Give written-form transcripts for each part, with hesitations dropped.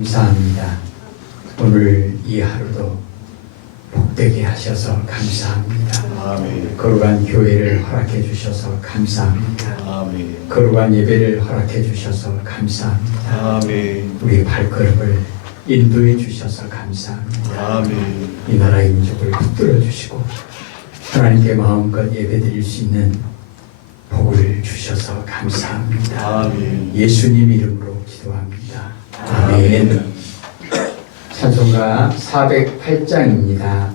감사합니다. 오늘 이 하루도 복되게 하셔서 감사합니다. 아멘. 거룩한 교회를 허락해 주셔서 감사합니다. 아멘. 거룩한 예배를 허락해 주셔서 감사합니다. 아멘. 우리 발걸음을 인도해 주셔서 감사합니다. 아멘. 이 나라 민족을 붙들어 주시고 하나님께 마음껏 예배드릴 수 있는 복을 주셔서 감사합니다. 아멘. 예수님 이름으로 기도합니다. 아멘. 찬송가 408장입니다.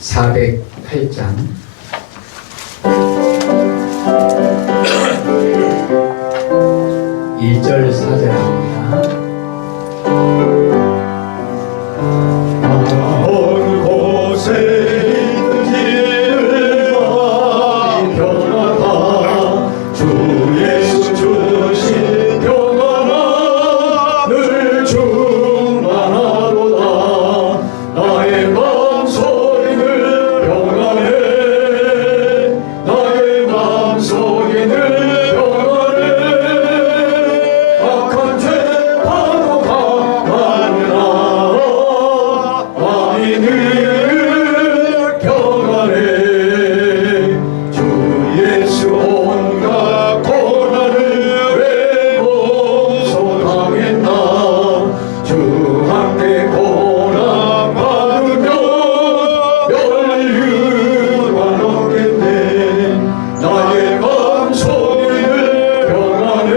408장. (1절) (4절입니다) 어느 곳에 있든지 평안이 평안하 주 예수 주신 평안아 늘 충만하도다 나의 마음속이 늘 평안해 나의 마음속이 늘 평안해 악한 죄 파도가 많으나 마음이 늘 평안해 주 예수 온갖 고난을 왜 몸소당했나 주 함께 고난 받으며 멸류관 얻겠네 나의 마음속이 늘 평안해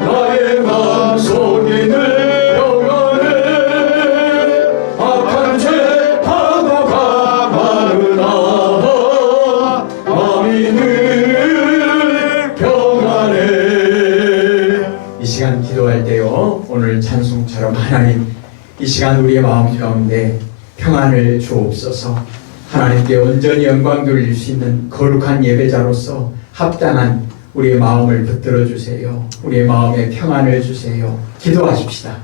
나의 마음속이 늘 평안해 악한 죄 파도가 많으나 마음이 늘 평안해. 이 시간 기도할 때요, 오늘 찬송처럼 하나님 이 시간 우리의 마음 가운데 평안을 주옵소서. 하나님께 온전히 영광 돌릴 수 있는 거룩한 예배자로서 합당한 우리의 마음을 붙들어 주세요. 우리의 마음에 평안을 주세요. 기도하십시다.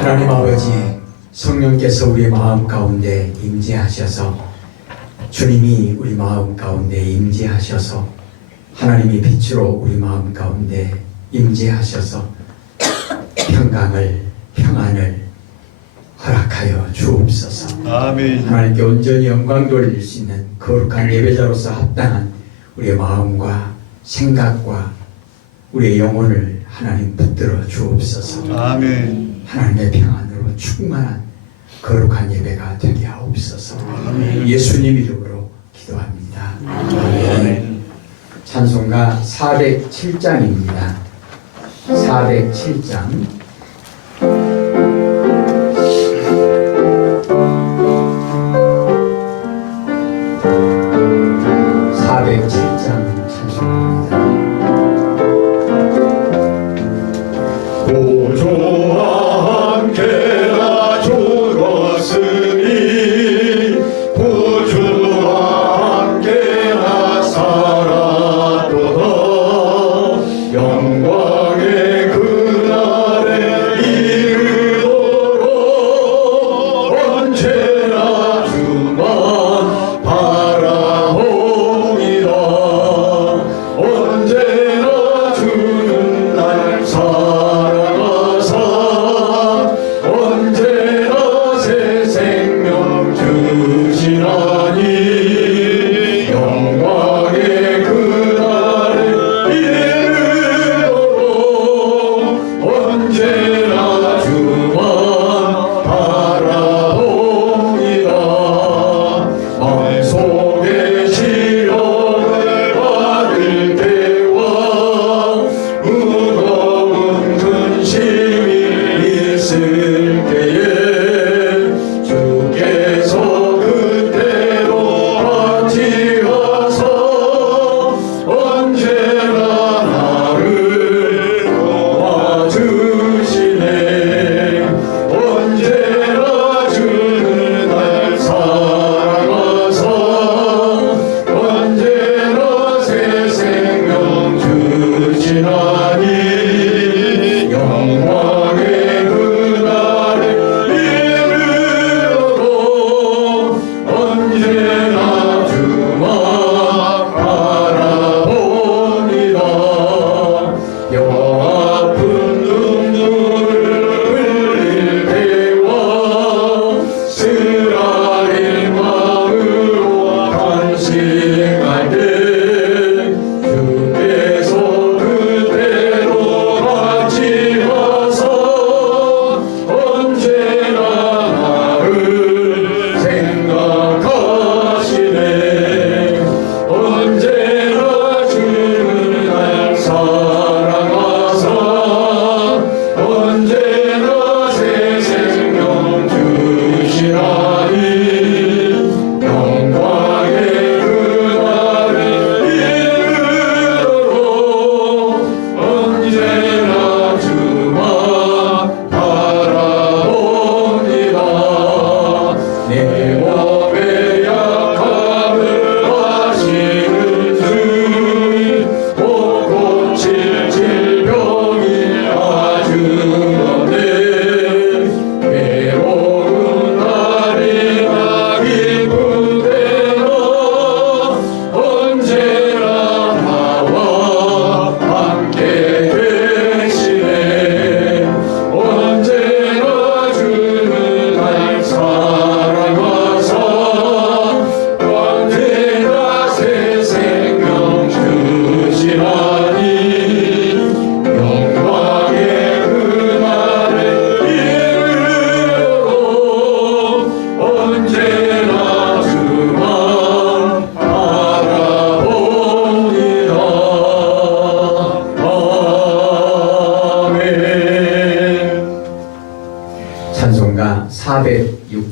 하나님 아버지, 성령께서 우리 마음 가운데 임재하셔서 주님이 우리 마음 가운데 임재하셔서 하나님이 빛으로 우리 마음 가운데 임재하셔서 평안을 허락하여 주옵소서. 아멘. 하나님께 온전히 영광 돌릴 수 있는 거룩한 예배자로서 합당한 우리의 마음과 생각과 우리의 영혼을 하나님 붙들어 주옵소서. 아멘. 하나님의 평안으로 충만한 거룩한 예배가 되게 하옵소서. 예수님 이름으로 기도합니다. 아멘. 찬송가 407장입니다. 407장. 구주와 함께나 죽었으니 구주와 함께나 살았도다 영광의 그날에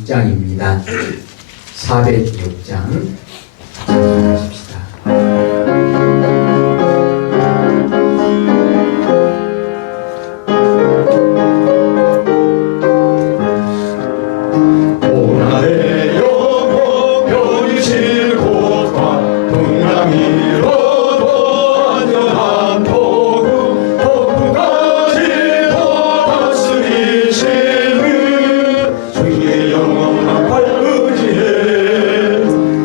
406장입니다. 406장 찬송하십시다. 오나의 영혼 별이실 곳과 동남이로도 안전한 도구 폭풍까지도 다스리시는 주의 영원한 발의지에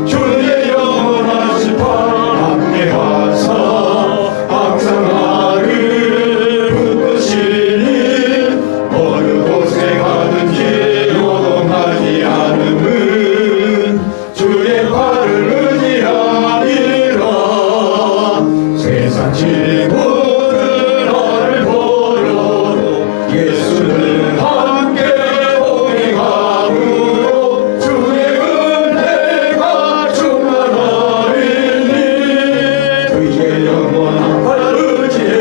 주의 영원하신 발 함께하사 항상 나를 붙드시니 어느 곳에 가든지 요동하지 않음은 주의 발을 의지하리라. 세상 친구들 나를 버려도 예수는 함께 동행함으로 주의 은혜가 충만하리니 주의 영원한 발을 의지해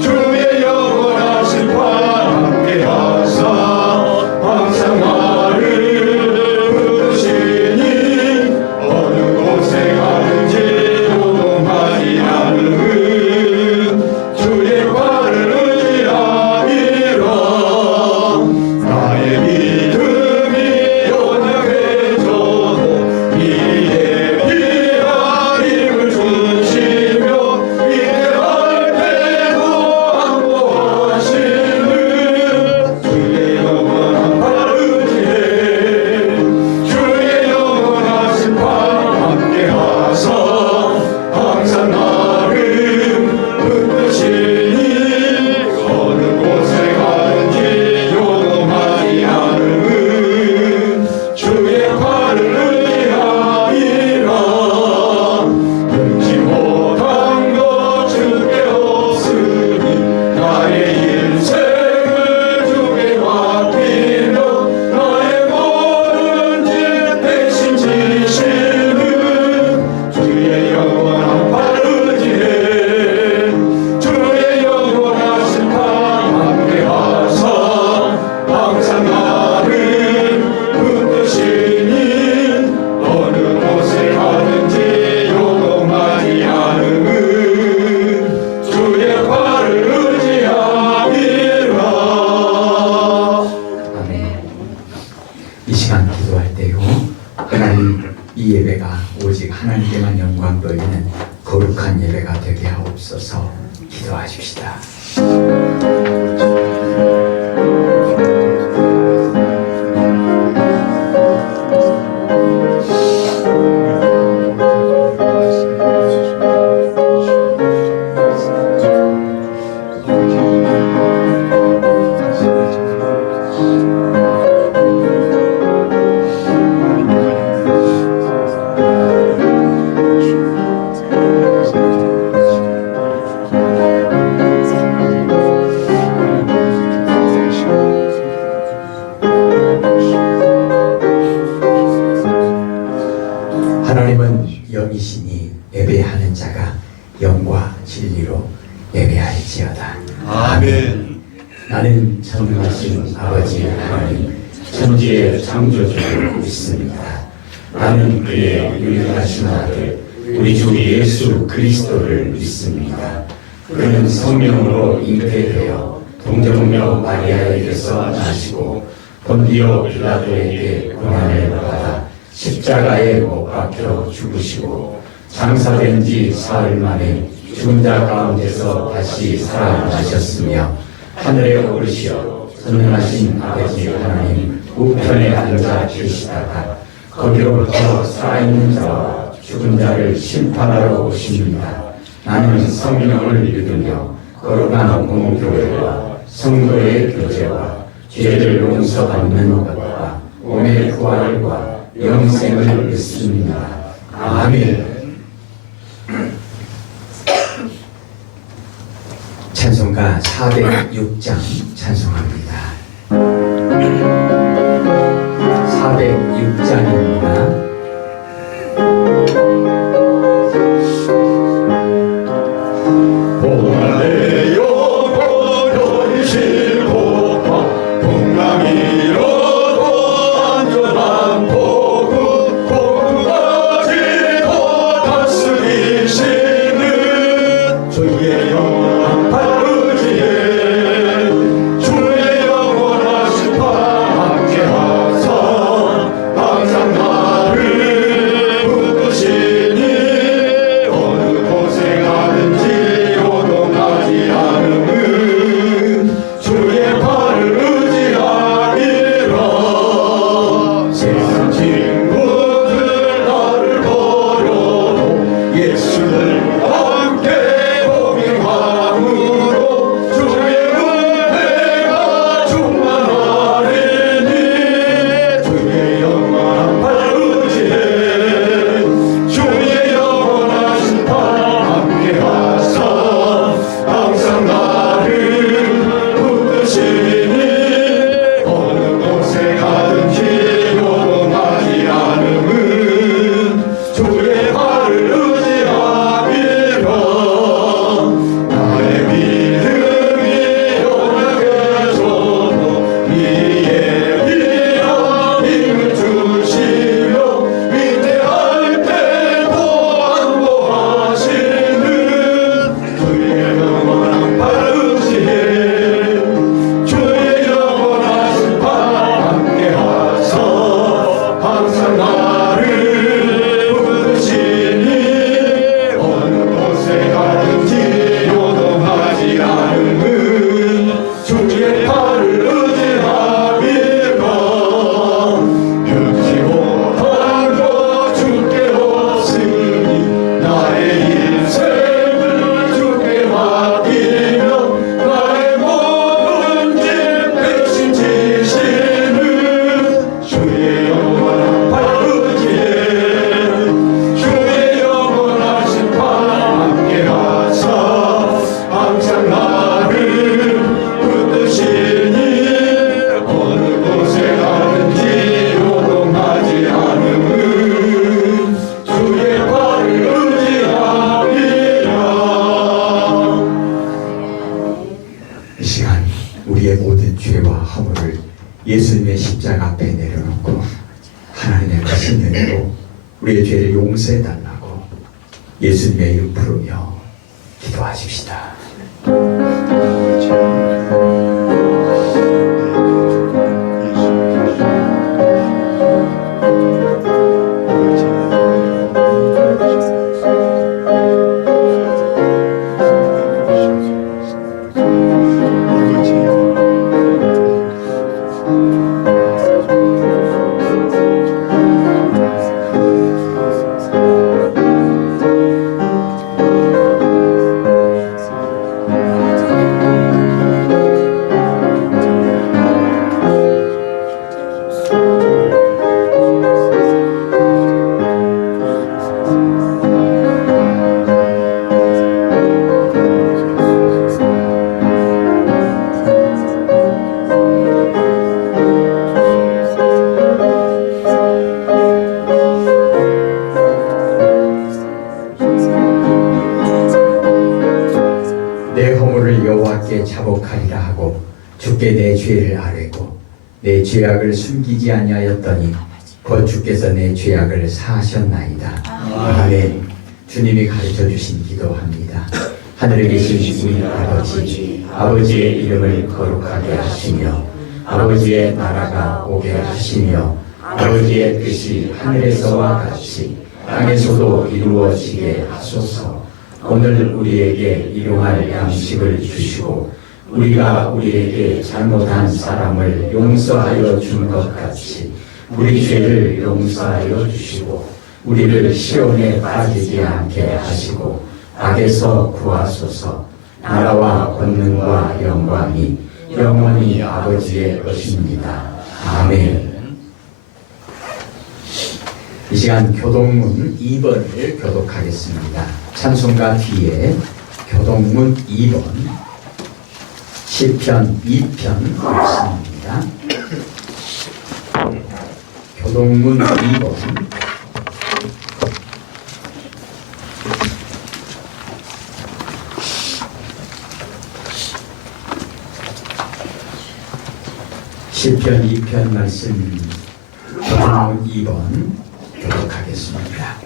주의 영원하신 발 함께하사 항상 나를 붙드시니 어느 곳에 가든지 요동하지 않음은 주의 발을 의지하리라. 나의 믿음이 연약해져도 이에 비하 힘을 주시며 위대할 때도 안보하시는 주의 영원한 발을 의지해 주의 영원하신 발 함께하사 항상 나를 붙드시니 어느 곳에 가든지 요동하지 않음은 주의 발을 의지하리라. 능치 못한 것 주께 없으니 나의 인생을 주께 맡기며 나의 모든 짐 대신 지시는 주의 영원한 발을 의지해 주의 영원하신 발 함께하사 항상 나를 붙드시니 어느 곳에 가든지 요동하지 않음은 주의 발을 의지하리라. 아멘. 이 시간 기도할 때요, 하나님, 이 예배가 오직 하나님께만 영광 돌리는 거룩한 예배가 되게 하옵소서. 기도하십시다. 하나님은 영이시니 예배하는 자가 영과 진리로 예배할지어다. 아멘. 나는 전능하신 아버지 하나님, 천지의 창조주를 믿습니다. 나는 그의 유일하신 아들, 우리 주 예수 그리스도를 믿습니다. 그는 성령으로 잉태되어 동정녀 마리아에게서 나시고 본디오 빌라도에게 고난을 받아 십자가에 못 박혀 죽으시고 장사된 지 사흘 만에 죽은 자 가운데서 다시 살아나셨으며 하늘에 오르시어 전능하신 아버지 하나님 우편에 앉아 계시다가 거기로부터 살아있는 자와 죽은 자를 심판하러 오십니다. 나는 성령을 믿으며 거룩한 공교회와 성도의 교제와 죄를 용서받는 것과 몸의 부활과 영생을 믿습니다. 아멘. 찬송가 406장 찬송합니다. 406장입니다. 오나의 영혼 별이실 곳과 동남이로도 죄와 허물을 예수님의 십자가 앞에 내려놓고 하나님의 크신 은혜로 우리의 죄를 용서해 달라고 예수님의 이름 부르며 기도하십시다. 내 허물을 여호와께 자복하리라 하고 주께 내 죄를 아뢰고 내 죄악을 숨기지 아니하였더니 곧 주께서 내 죄악을 사하셨나이다. 아멘. 주님이 가르쳐 주신 기도합니다. 하늘에 계신 우리 아버지, 아버지의 이름을 거룩하게 하시며 아버지의 나라가 오게 하시며 아버지의 뜻이 하늘에서와 같이 땅에서도 이루어지게 하소서. 오늘 우리에게 일용할 양식을 주시고 우리가 우리에게 잘못한 사람을 용서하여 준 것 같이 우리 죄를 용서하여 주시고 우리를 시험에 빠지지 않게 하시고 악에서 구하소서. 나라와 권능과 영광이 영원히 아버지의 것입니다. 아멘. 이 시간 교동문 2번을 교독하겠습니다. 찬송가 뒤에 교동문 2번 시편 2편 말씀입니다. 교동문 2번 시편 2편 말씀 교동문 2번 교독하겠습니다.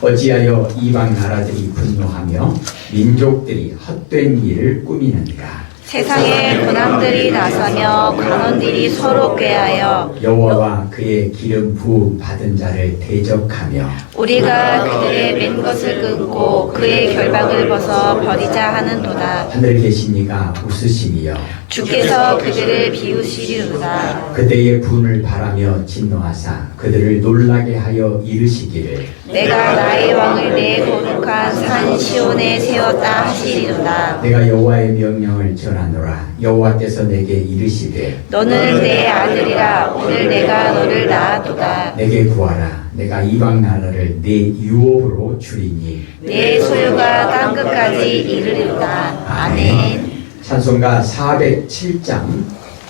어찌하여 이방 나라들이 분노하며 민족들이 헛된 일을 꾸미는가? 세상의 군왕들이 나서며 관원들이 서로 꾀하여 여호와와 그의 기름 부음 받은 자를 대적하며 우리가 그들의 맨 것을 끊고 그의 결박을 벗어 버리자 하는도다. 하늘 계신 이가 웃으시며 주께서 그들을 비우시리로다. 그대의 분을 바라며 진노하사 그들을 놀라게 하여 이르시기를 내가 나의 왕을 내 거룩한 산 시온에 세웠다 하시리로다. 내가 여호와의 명령을 전하노라. 여호와께서 내게 이르시되 너는 내 아들이라. 오늘 내가 너를 낳았도다. 내게 구하라. 내가 이방 나라를 네 유업으로 주리니 내 소유가 땅 끝까지 이르리로다. 아멘. 찬송가 407장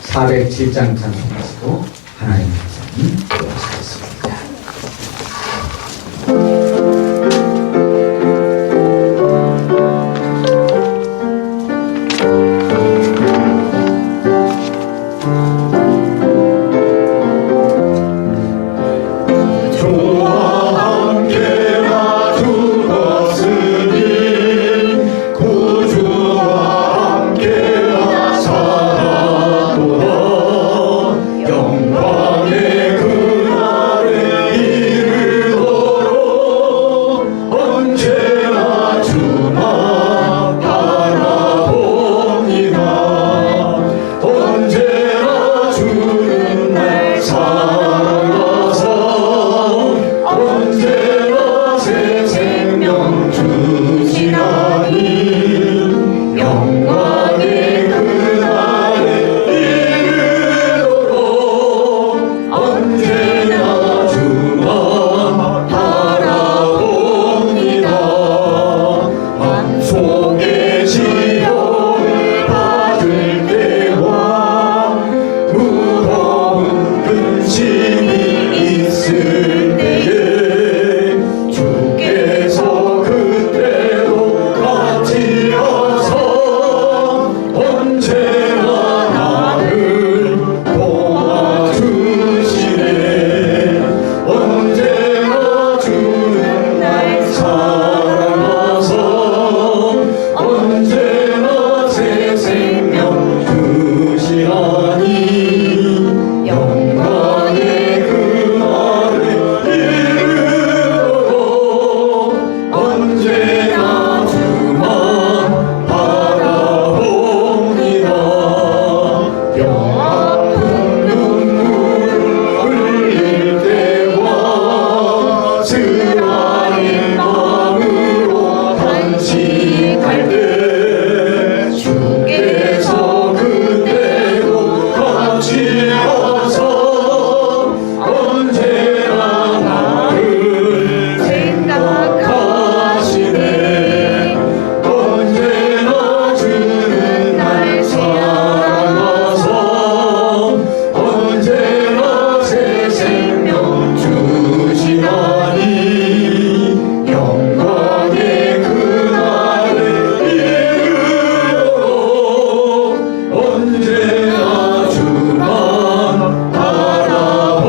찬송하시고 하나님 말씀 기도하시겠습니다. 영광의 그 때 주께서 그때도 같이 하사 언제나 나를 생각하시네. 언제나 주는 날 사랑하사 언제나 새 생명 주시나니 영광의 그날을 이루도록 언제나 주만 바라봅니다.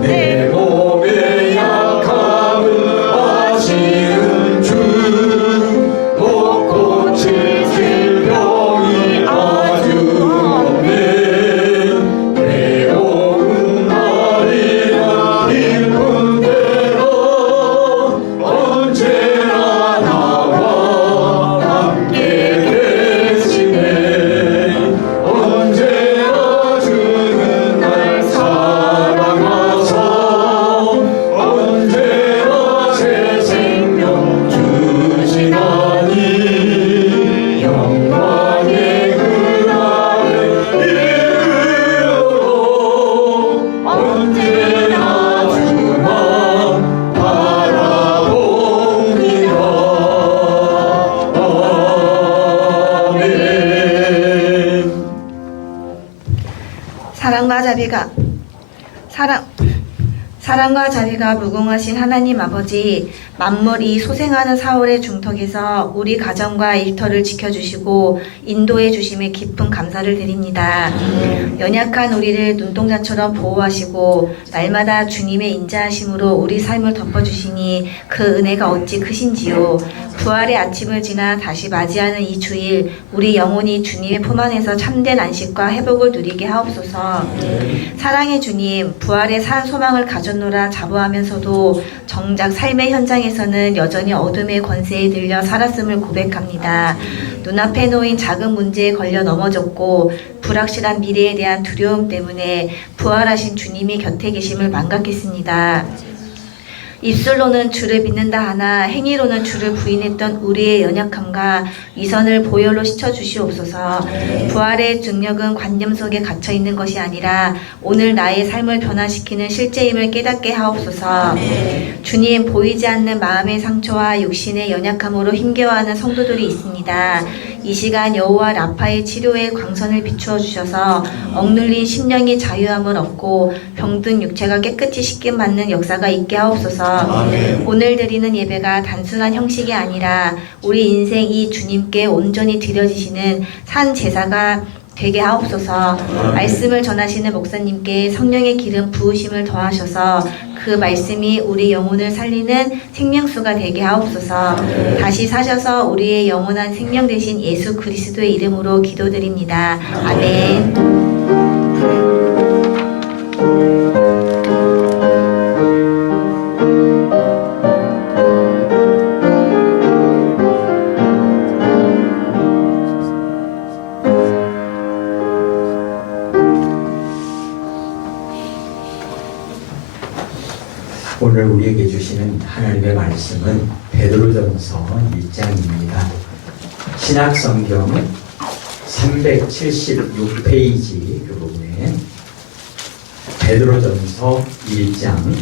내 몸의 약함을 아시는 주 못 고칠 질병이 아주 없네. 외로운 날이나 힘든 때나 언제나 나와 함께 계시네. 언제나 주는 날 사랑하사 언제나 새 생명 주시나니 영광의 그날을 이루도록 언제나 주만 바라봅니다. 아멘. 사랑과 자비가 무궁하신 하나님 아버지, 만물 이 소생하는 4월의 중턱에서 우리 가정과 일터를 지켜주시고 인도해 주심에 깊은 감사를 드립니다. 연약한 우리를 눈동자처럼 보호하시고 날마다 주님의 인자하심으로 우리 삶을 덮어주시니 그 은혜가 어찌 크신지요. 부활의 아침을 지나 다시 맞이하는 이 주일, 우리 영혼이 주님의 품 안에서 참된 안식과 회복을 누리게 하옵소서. 사랑의 주님, 부활의 산 소망을 가졌노라 자부하면서도 정작 삶의 현장에서는 여전히 어둠의 권세에 들려 살았음을 고백합니다. 눈앞에 놓인 작은 문제에 걸려 넘어졌고 불확실한 미래에 대한 두려움 때문에 부활하신 주님이 곁에 계심을 망각했습니다. 입술로는 주를 믿는다 하나 행위로는 주를 부인했던 우리의 연약함과 위선을 보혈로 씻어주시옵소서. 부활의 능력은 관념 속에 갇혀있는 것이 아니라 오늘 나의 삶을 변화시키는 실제임을 깨닫게 하옵소서. 주님, 보이지 않는 마음의 상처와 육신의 연약함으로 힘겨워하는 성도들이 있습니다. 이 시간 여호와 라파의 치료에 광선을 비추어 주셔서 억눌린 심령이 자유함을 얻고 병든 육체가 깨끗이 씻김 받는 역사가 있게 하옵소서. 오늘 드리는 예배가 단순한 형식이 아니라 우리 인생 이 주님께 온전히 드려지시는 산 제사가 되게 하옵소서. 말씀을 전하시는 목사님께 성령의 기름 부으심을 더하셔서 그 말씀이 우리 영혼을 살리는 생명수가 되게 하옵소서. 다시 사셔서 우리의 영원한 생명 되신 예수 그리스도의 이름으로 기도드립니다. 아멘. 오늘 우리에게 주시는 하나님의 말씀은 베드로전서 1장입니다. 신약성경 376페이지 그 부분에 베드로전서 1장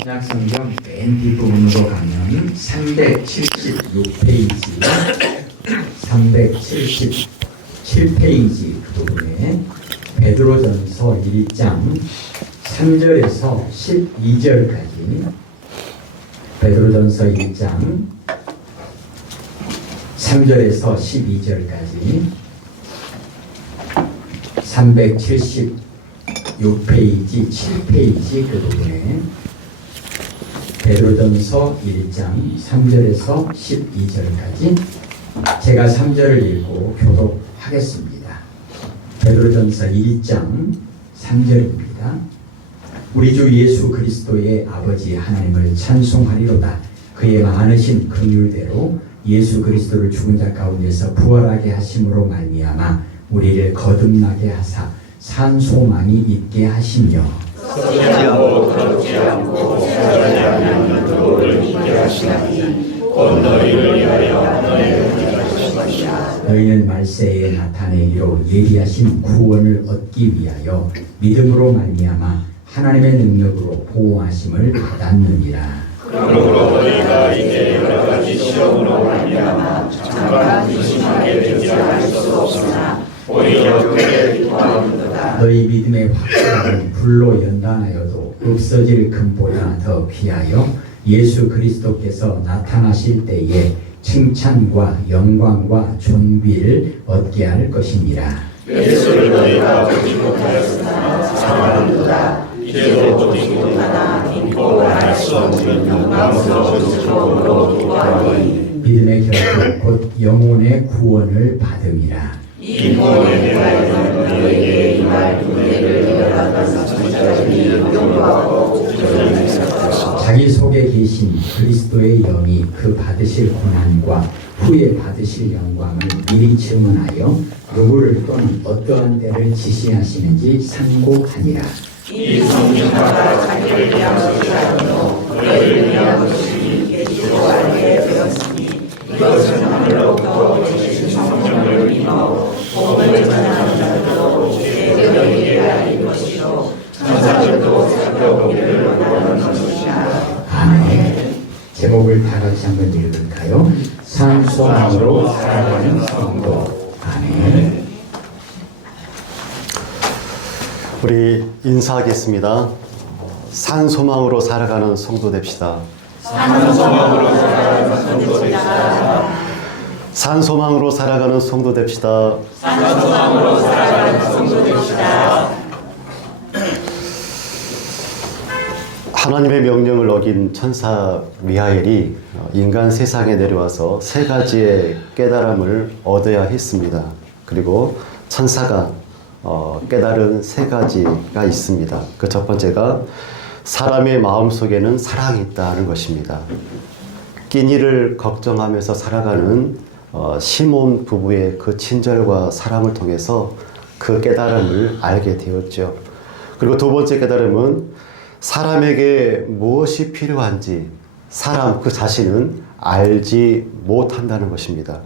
신약성경 맨 뒷부분으로 가면 376페이지 377페이지 그 부분에 베드로전서 1장 3절에서 12절까지 베드로전서 1장 3절에서 12절까지 376페이지 7페이지 그 부분에 베드로전서 1장 3절에서 12절까지 제가 3절을 읽고 교독하겠습니다. 베드로전서 1장 3절입니다. 우리 주 예수 그리스도의 아버지 하나님을 찬송하리로다. 그의 많으신 긍휼대로 예수 그리스도를 죽은 자 가운데서 부활하게 하심으로 말미암아 우리를 거듭나게 하사 산 소망이 있게 하시며 썩지 않고 더럽지 않고 자라지 않는 너를 있게 하시나니 너희는 말세에 나타내기로 예비하신 구원을 얻기 위하여 믿음으로 말미암아 하나님의 능력으로 보호하심을 받았느니라. 그러므로 너희가 이제 여러 가지 시험으로 말미암아 잠깐 의심하게 되지 않을 수 없으나 오히려 그에 기뻐하는도다. 너희 믿음의 확신은 불로 연단하여도 없어질 금보다 더 귀하여 예수 그리스도께서 나타나실 때에 칭찬과 영광과 존귀를 얻게 할 것이니라. 예수를 너희가 보지 못하였으나 사랑하는도다. 이제도 보지 못하나 믿고 알 수 없는 영광스러운 즐거움으로 기뻐하니 믿음의 결국 곧 영혼의 구원을 받음이라. 이 구원에 대하여는 너희에게 임할 은혜를 열어가는 선자들이 용서하고 구절했었다. 자기 속에 계신 그리스도의 영이 그 받으실 고난과 후에 받으실 영광을 미리 증언하여 누구를 또는 어떠한 때를 지시하시는지 상고하니라. 이 성령마다 자기를 위한 것이 아니요 너희를 위한 것이니 계시고 알게 되었으니 이것은 하늘로부터 오신 성령을 임하고 복음을 전하는 자들로 주의 너희에게 알린 것이요 천사들도 살펴보기를 원하는 것이라. 아멘. 제목을 다 같이 한번 읽을까요? 산소망으로 살아가는 성도. 아멘. 우리 인사하겠습니다. 산소망으로 살아가는 성도 됩시다. 산소망으로 살아가는 성도 됩시다. 산소망으로 살아가는 성도 됩시다. 산소망으로 살아가는 성도 됩시다. 하나님의 명령을 어긴 천사 미하엘이 인간 세상에 내려와서 세 가지의 깨달음을 얻어야 했습니다. 그리고 천사가 깨달은 세 가지가 있습니다. 그 첫 번째가 사람의 마음속에는 사랑이 있다는 것입니다. 끼니를 걱정하면서 살아가는 시몬 부부의 그 친절과 사랑을 통해서 그 깨달음을 알게 되었죠. 그리고 두 번째 깨달음은 사람에게 무엇이 필요한지 사람 그 자신은 알지 못한다는 것입니다.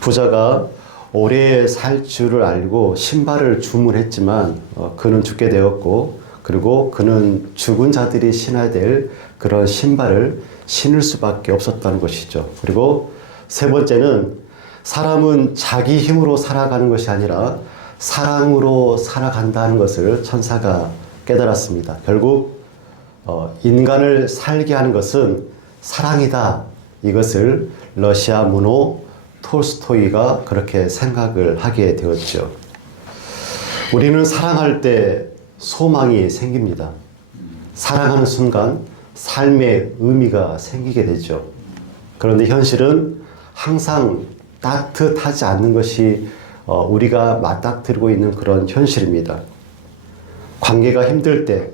부자가 오래 살 줄을 알고 신발을 주문했지만 그는 죽게 되었고, 그리고 그는 죽은 자들이 신어야 될 그런 신발을 신을 수밖에 없었다는 것이죠. 그리고 세 번째는 사람은 자기 힘으로 살아가는 것이 아니라 사랑으로 살아간다는 것을 천사가 깨달았습니다. 결국 인간을 살게 하는 것은 사랑이다. 이것을 러시아 문호 톨스토이가 그렇게 생각을 하게 되었죠. 우리는 사랑할 때 소망이 생깁니다. 사랑하는 순간 삶의 의미가 생기게 되죠. 그런데 현실은 항상 따뜻하지 않는 것이 우리가 맞닥뜨리고 있는 그런 현실입니다. 관계가 힘들 때,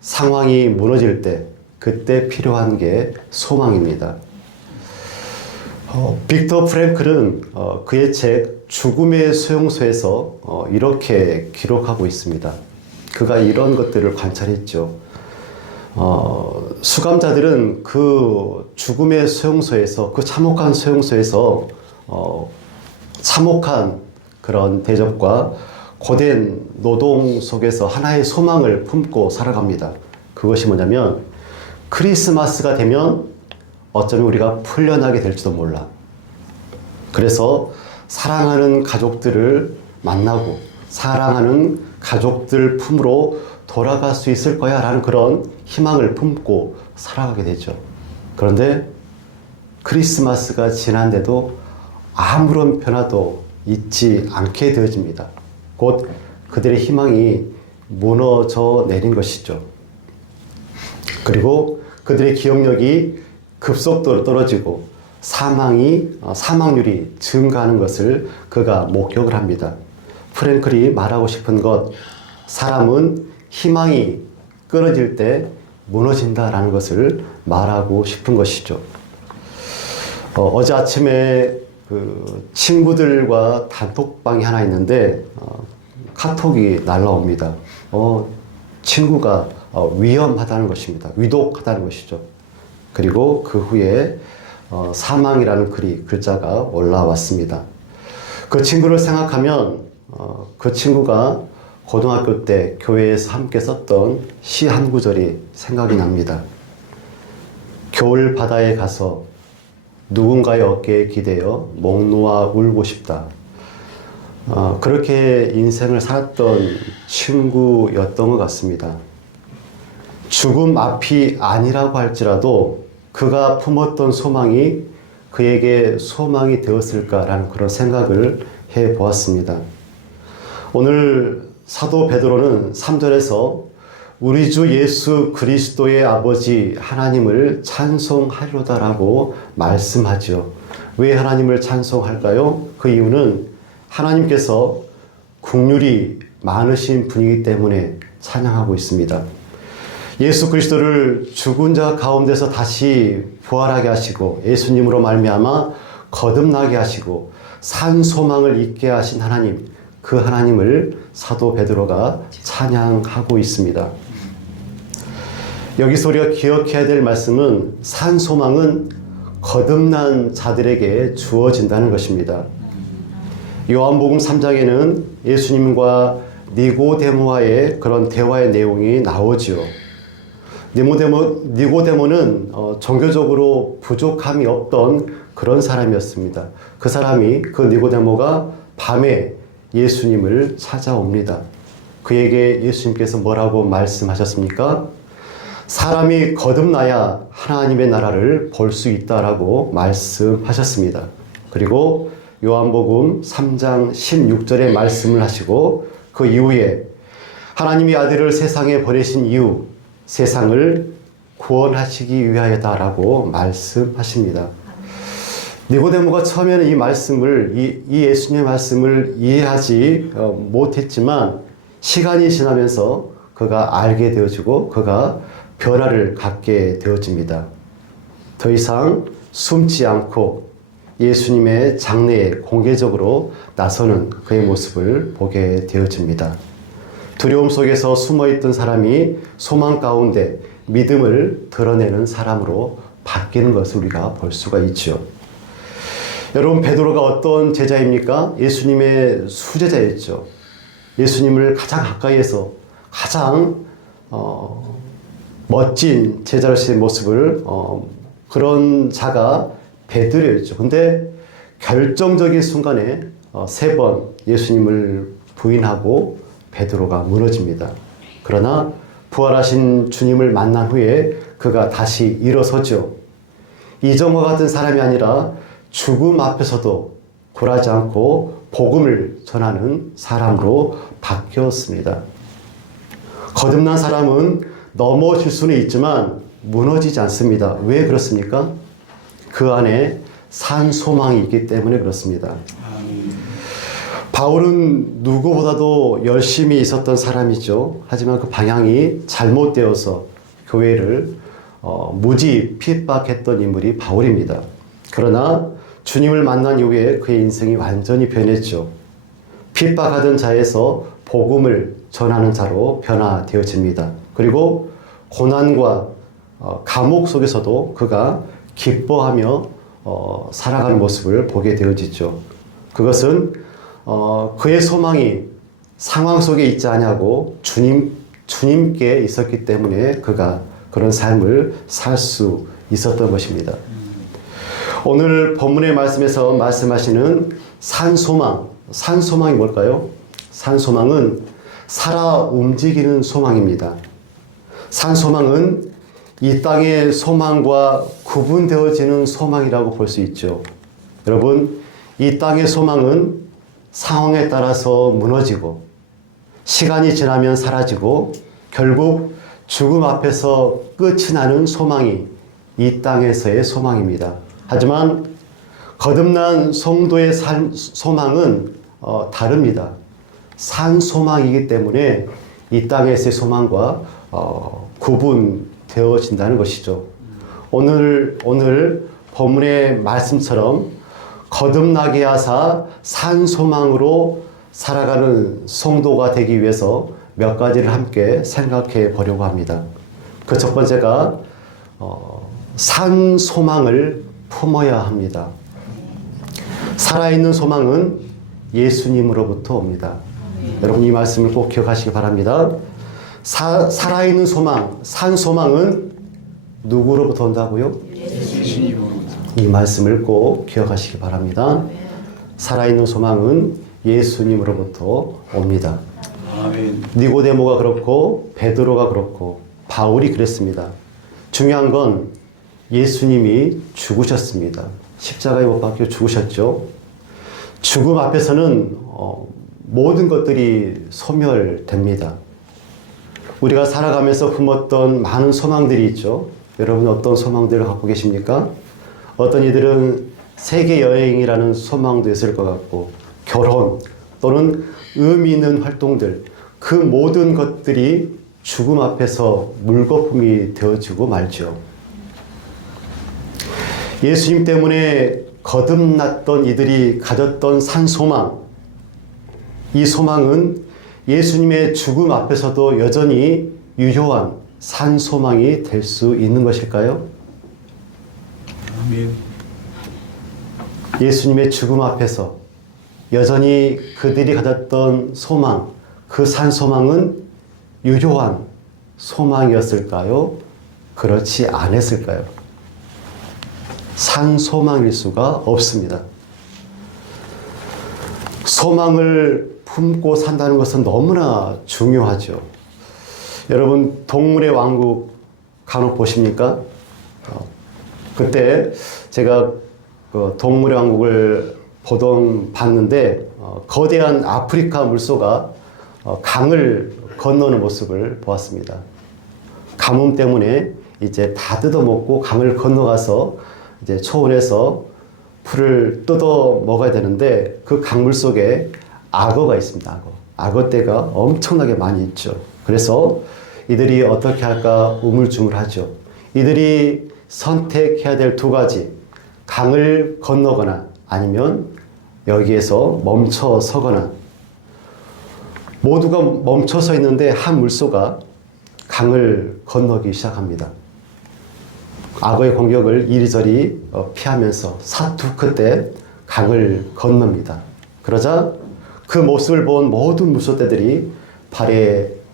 상황이 무너질 때, 그때 필요한 게 소망입니다. 빅터 프랭클은 그의 책 죽음의 수용소에서 이렇게 기록하고 있습니다. 그가 이런 것들을 관찰했죠. 수감자들은 그 죽음의 수용소에서, 그 참혹한 수용소에서 참혹한 그런 대접과 고된 노동 속에서 하나의 소망을 품고 살아갑니다. 그것이 뭐냐면 크리스마스가 되면 어쩌면 우리가 풀려나게 될지도 몰라. 그래서 사랑하는 가족들을 만나고 사랑하는 가족들 품으로 돌아갈 수 있을 거야 라는 그런 희망을 품고 살아가게 되죠. 그런데 크리스마스가 지난데도 아무런 변화도 있지 않게 되어집니다. 곧 그들의 희망이 무너져 내린 것이죠. 그리고 그들의 기억력이 급속도로 떨어지고 사망률이 증가하는 것을 그가 목격을 합니다. 프랭클이 말하고 싶은 것, 사람은 희망이 끊어질 때 무너진다라는 것을 말하고 싶은 것이죠. 어제 아침에 그 친구들과 단톡방이 하나 있는데 카톡이 날라옵니다. 친구가 위험하다는 것입니다. 위독하다는 것이죠. 그리고 그 후에 사망이라는 글자가 올라왔습니다. 그 친구를 생각하면 그 친구가 고등학교 때 교회에서 함께 썼던 시 한 구절이 생각이 납니다. 겨울 바다에 가서 누군가의 어깨에 기대어 목 놓아 울고 싶다. 그렇게 인생을 살았던 친구였던 것 같습니다. 죽음 앞이 아니라고 할지라도 그가 품었던 소망이 그에게 소망이 되었을까라는 그런 생각을 해보았습니다. 오늘 사도 베드로는 3절에서 우리 주 예수 그리스도의 아버지 하나님을 찬송하리로다라고 말씀하죠. 왜 하나님을 찬송할까요? 그 이유는 하나님께서 긍휼이 많으신 분이기 때문에 찬양하고 있습니다. 예수 그리스도를 죽은 자 가운데서 다시 부활하게 하시고 예수님으로 말미암아 거듭나게 하시고 산 소망을 있게 하신 하나님, 그 하나님을 사도 베드로가 찬양하고 있습니다. 여기서 우리가 기억해야 될 말씀은 산 소망은 거듭난 자들에게 주어진다는 것입니다. 요한복음 3장에는 예수님과 니고데모와의 그런 대화의 내용이 나오죠. 니고데모는 종교적으로 부족함이 없던 그런 사람이었습니다. 그 니고데모가 밤에 예수님을 찾아옵니다. 그에게 예수님께서 뭐라고 말씀하셨습니까? 사람이 거듭나야 하나님의 나라를 볼 수 있다라고 말씀하셨습니다. 그리고 요한복음 3장 16절에 말씀을 하시고 그 이후에 하나님이 아들을 세상에 보내신 이유 세상을 구원하시기 위하여다라고 말씀하십니다. 니고데모가 처음에는 이 말씀을 이 예수님의 말씀을 이해하지 못했지만 시간이 지나면서 그가 알게 되어지고 그가 변화를 갖게 되어집니다. 더 이상 숨지 않고 예수님의 장래에 공개적으로 나서는 그의 모습을 보게 되어집니다. 두려움 속에서 숨어있던 사람이 소망 가운데 믿음을 드러내는 사람으로 바뀌는 것을 우리가 볼 수가 있죠. 여러분, 베드로가 어떤 제자입니까? 예수님의 수제자였죠. 예수님을 가장 가까이에서 가장 멋진 제자로서의 모습을 그런 자가 베드로였죠. 근데 결정적인 순간에 3번 예수님을 부인하고 베드로가 무너집니다. 그러나 부활하신 주님을 만난 후에 그가 다시 일어서죠. 이전과 같은 사람이 아니라 죽음 앞에서도 굴하지 않고 복음을 전하는 사람으로 바뀌었습니다. 거듭난 사람은 넘어질 수는 있지만 무너지지 않습니다. 왜 그렇습니까? 그 안에 산 소망이 있기 때문에 그렇습니다. 바울은 누구보다도 열심히 있었던 사람이죠. 하지만 그 방향이 잘못되어서 교회를 무지 핍박했던 인물이 바울입니다. 그러나 주님을 만난 이후에 그의 인생이 완전히 변했죠. 핍박하던 자에서 복음을 전하는 자로 변화되어집니다. 그리고 고난과 감옥 속에서도 그가 기뻐하며 살아가는 모습을 보게 되어지죠. 그것은 그의 소망이 상황 속에 있지 않냐고 주님께 있었기 때문에 그가 그런 삶을 살 수 있었던 것입니다. 오늘 본문의 말씀에서 말씀하시는 산소망이 뭘까요? 산소망은 살아 움직이는 소망입니다. 산소망은 이 땅의 소망과 구분되어지는 소망이라고 볼 수 있죠. 여러분, 이 땅의 소망은 상황에 따라서 무너지고 시간이 지나면 사라지고 결국 죽음 앞에서 끝이 나는 소망이 이 땅에서의 소망입니다. 하지만 거듭난 성도의 소망은 다릅니다. 산 소망이기 때문에 이 땅에서의 소망과 구분되어진다는 것이죠. 오늘 본문의 말씀처럼 거듭나게 하사 산 소망으로 살아가는 성도가 되기 위해서 몇 가지를 함께 생각해 보려고 합니다. 그 첫 번째가 산 소망을 품어야 합니다. 살아있는 소망은 예수님으로부터 옵니다. 여러분 이 말씀을 꼭 기억하시기 바랍니다. 살아있는 소망, 산 소망은 누구로부터 온다고요? 이 말씀을 꼭 기억하시기 바랍니다. 살아있는 소망은 예수님으로부터 옵니다. 니고데모가 그렇고 베드로가 그렇고 바울이 그랬습니다. 중요한 건 예수님이 죽으셨습니다. 십자가에 못 박혀 죽으셨죠. 죽음 앞에서는 모든 것들이 소멸됩니다. 우리가 살아가면서 품었던 많은 소망들이 있죠. 여러분 어떤 소망들을 갖고 계십니까? 어떤 이들은 세계 여행이라는 소망도 있을 것 같고 결혼 또는 의미 있는 활동들, 그 모든 것들이 죽음 앞에서 물거품이 되어지고 말죠. 예수님 때문에 거듭났던 이들이 가졌던 산 소망, 이 소망은 예수님의 죽음 앞에서도 여전히 유효한 산 소망이 될 수 있는 것일까요? 예수님의 죽음 앞에서 여전히 그들이 가졌던 소망, 그 산 소망은 유효한 소망이었을까요? 그렇지 않았을까요? 산 소망일 수가 없습니다. 소망을 품고 산다는 것은 너무나 중요하죠. 여러분 동물의 왕국 간혹 보십니까? 그때 제가 동물의 왕국을 봤는데 거대한 아프리카 물소가 강을 건너는 모습을 보았습니다. 가뭄 때문에 이제 다 뜯어먹고 강을 건너가서 이제 초원에서 풀을 뜯어 먹어야 되는데 그 강물 속에 악어가 있습니다. 악어떼가 엄청나게 많이 있죠. 그래서 이들이 어떻게 할까 우물쭈물하죠. 이들이 선택해야 될 두 가지, 강을 건너거나 아니면 여기에서 멈춰 서거나. 모두가 멈춰 서 있는데 한 물소가 강을 건너기 시작합니다. 악어의 공격을 이리저리 피하면서 사투 끝에 강을 건넙니다. 그러자 그 모습을 본 모든 물소떼들이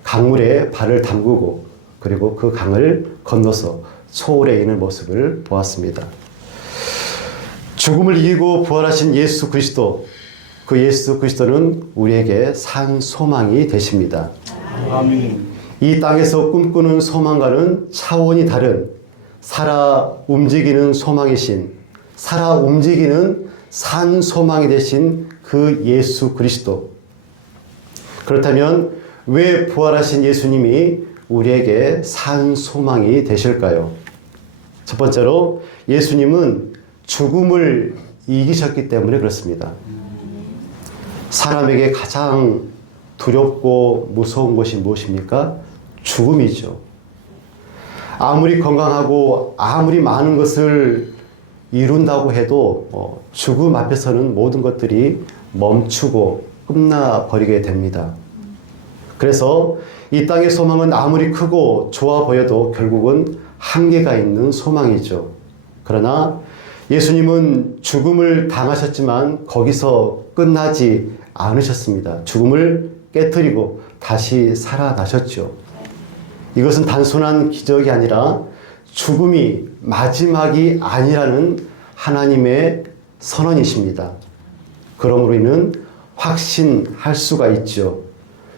강물에 발을 담그고 그리고 그 강을 건너서 초월에 있는 모습을 보았습니다. 죽음을 이기고 부활하신 예수 그리스도, 그 예수 그리스도는 우리에게 산 소망이 되십니다. 아멘. 이 땅에서 꿈꾸는 소망과는 차원이 다른 살아 움직이는 소망이신, 살아 움직이는 산 소망이 되신 그 예수 그리스도. 그렇다면 왜 부활하신 예수님이 우리에게 산 소망이 되실까요? 첫 번째로 예수님은 죽음을 이기셨기 때문에 그렇습니다. 사람에게 가장 두렵고 무서운 것이 무엇입니까? 죽음이죠. 아무리 건강하고 아무리 많은 것을 이룬다고 해도 죽음 앞에서는 모든 것들이 멈추고 끝나버리게 됩니다. 그래서 이 땅의 소망은 아무리 크고 좋아 보여도 결국은 한계가 있는 소망이죠. 그러나 예수님은 죽음을 당하셨지만 거기서 끝나지 않으셨습니다. 죽음을 깨뜨리고 다시 살아나셨죠. 이것은 단순한 기적이 아니라 죽음이 마지막이 아니라는 하나님의 선언이십니다. 그러므로 우리는 확신할 수가 있죠.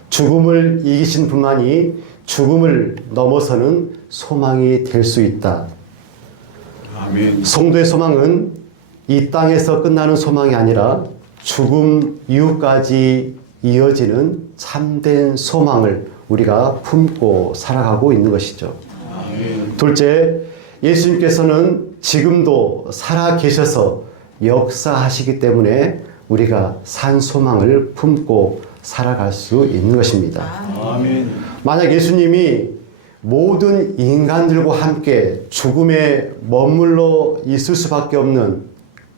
죽음을 이기신 분만이 죽음을 넘어서는 소망이 될 수 있다. 아멘. 성도의 소망은 이 땅에서 끝나는 소망이 아니라 죽음 이후까지 이어지는 참된 소망을 우리가 품고 살아가고 있는 것이죠. 아멘. 둘째, 예수님께서는 지금도 살아 계셔서 역사하시기 때문에 우리가 산 소망을 품고 살아갈 수 있는 것입니다. 아멘. 만약 예수님이 모든 인간들과 함께 죽음에 머물러 있을 수밖에 없는